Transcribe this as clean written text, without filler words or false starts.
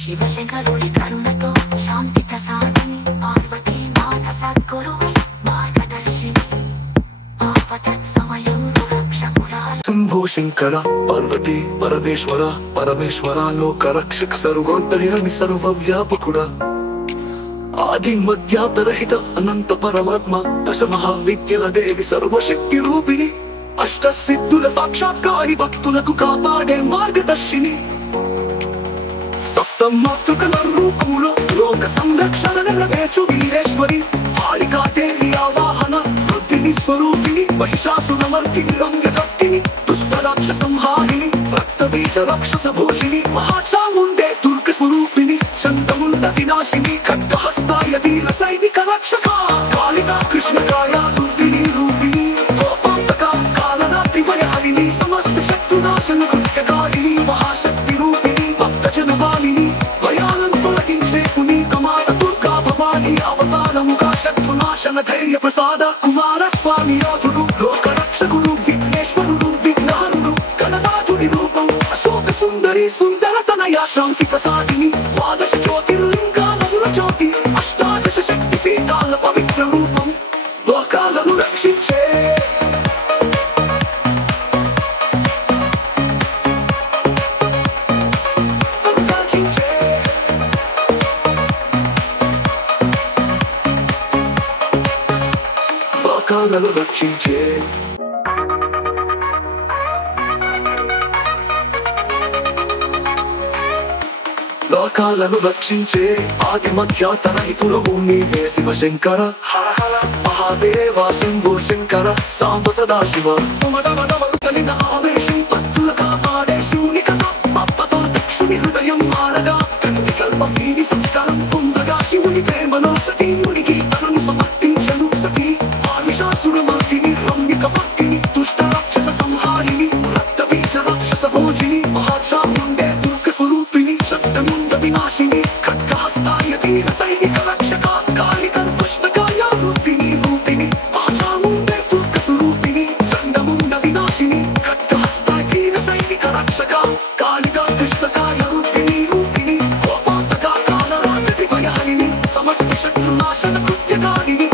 శివశంకరుడి కరుణతో శాంతి ప్రసాదిని పార్వతీ మాత సద్గురువై మార్గదర్శిని ఆపతత్ సమయంలో రక్షకురాలు శంభో శంకర పార్వతీ పరమేశ్వర పరమేశ్వర లోక రక్షక సర్వోంతర్యామి సర్వవ్యాపకుడా ఆది మధ్యాంతరహిత అనంత పరమాత్మ దశ మహావిద్యల దేవి సర్వశక్తి రూపిణి అష్ట సిద్ధుల సాక్షాత్కారి భక్తులకు కాపాడే మార్గదర్శిని సప్త మాతృకల రూపములో లోక సంరక్షణ నెరవేర్చు వీరేశ్వరి కాళికాదేవి ఆవాహన వృద్ధిని స్వరూపిణి మహిషాసురమర్దిని రంగకర్తిని దుష్ట రాక్షస సంహారిణి రక్తబీజ రాక్షస భోషిణి మహాచాముండే దుర్గ స్వరూపిణి చండముండ వినాశిని ఖడ్గహస్తాయ ధీర సైనిక రక్షక కాళికా కృష్ణకాయ రుద్రిణి రూపిణి గోపాంతక కాలరాత్రి భయహరిణి సమస్త శత్రునాశన కృత్యకారిణి మహాశక్తి రూపిణి భక్తజనవాలిని భయాలను తొలగించే పునీత మాత దుర్గా భవాని అవతారముగా శత్రునాశన ధైర్య ప్రసాద కుమార స్వామి యోధుడు లోక రక్షకుడు విఘ్నేశ్వరుడు విఘ్నహరుడు గణనాథుడి రూపం అశోక సుందరి సుందరతనయ శాంతి ప్రసాదిని ద్వాదశ జ్యోతిర్లింగాల జ్యోతి అష్టాదశ శక్తి పీఠాల పవిత్ర రూపం లోకాలను రక్షించే లోకాలను రక్షించే లోకాలను రక్షించే ఆది మధ్యాంతరహితులవు నీవే శివశంకర హర హర మహాదేవ శంభో శంకర సాంబ సదాశివ కలిన ఆవేశం భక్తుల కాపాడే శూనికత మప్పతో దక్షుని హృదయం మారగా కంది కల్పీని సంస్కారం పొందగా శివుని ప్రేమలో సతీ మునికి తనను సమర్పించను సతీ ఆమిషాసురమర్దిని రమ్యక భక్తిని దుష్ట రాక్షస సంహారిని రక్తబీజ రాక్షస భోజిని మహాచాముండే దుర్గ స్వరూపిణి శబ్దముండ వినాశిని ఖడ్గహస్తాయ ధీర సైనిక రక్షక కాళికా కృష్ణకాయ రూపిణి రూపిణి మహాచాముండే దుర్గ స్వరూపిణి చండముండ వినాశిని ఖడ్గహస్తాయ ధీర సైనిక రక్షక కాళికా కృష్ణకాయ రూపిణి రూపిణి గోపాంతక కాలరాత్రి భయహరిణి సమస్త శత్రునాశన కృత్యకారిణి